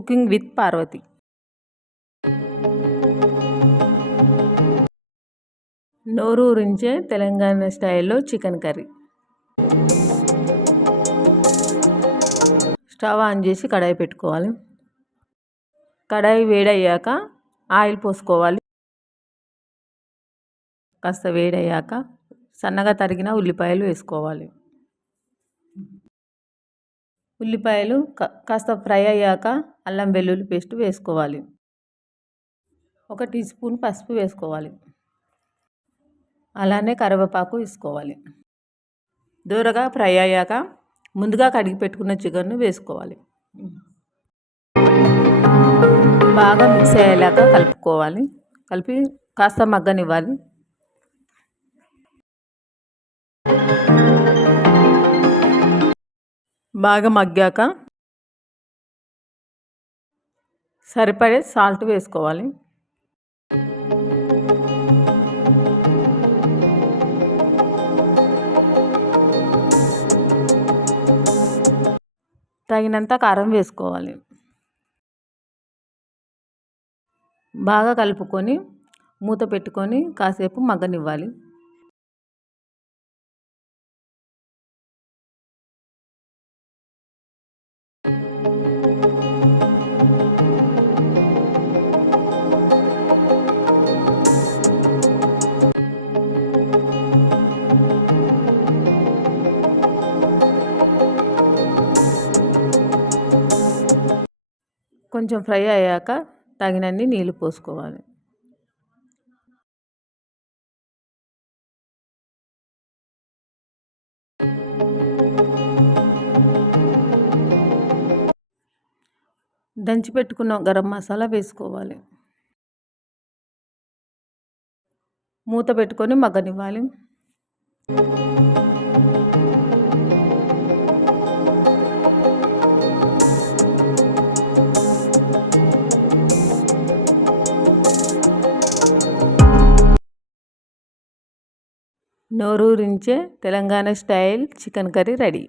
Cooking with Parvati. నోరూరించే తెలంగాణ స్టైల్లో chicken curry. Stove on చేసి కడాయి పెట్టుకోవాలి. కడాయి వేడయ్యాక ఆయిల్ పోసుకోవాలి. కాస్త వేడయ్యాక సన్నగా తరిగిన ఉల్లిపాయలు వేసుకోవాలి. ఉల్లిపాయలు కాస్త ఫ్రై అయ్యాక అల్లం వెల్లుల్లి పేస్ట్ వేసుకోవాలి. 1 టీ స్పూన్ పసుపు వేసుకోవాలి. అలానే కరివేపాకు వేసుకోవాలి. దూరగా ఫ్రై అయ్యాక ముందుగా కడిగి పెట్టుకున్న చికెన్ను వేసుకోవాలి. బాగా మిక్స్ అయ్యేలాగా కలుపుకోవాలి. కలిపి కాస్త మగ్గనివ్వాలి. బాగా మగ్గాక సరిపడే సాల్ట్ వేసుకోవాలి. తగినంత కారం వేసుకోవాలి. బాగా కలుపుకొని మూత పెట్టుకొని కాసేపు మగ్గనివ్వాలి. కొంచెం ఫ్రై అయ్యాక తగినన్ని నీళ్ళు పోసుకోవాలి. దంచి పెట్టుకున్న గరం మసాలా వేసుకోవాలి. మూత పెట్టుకొని మగ్గనివ్వాలి. నోరూరించే Telangana style chicken curry ready.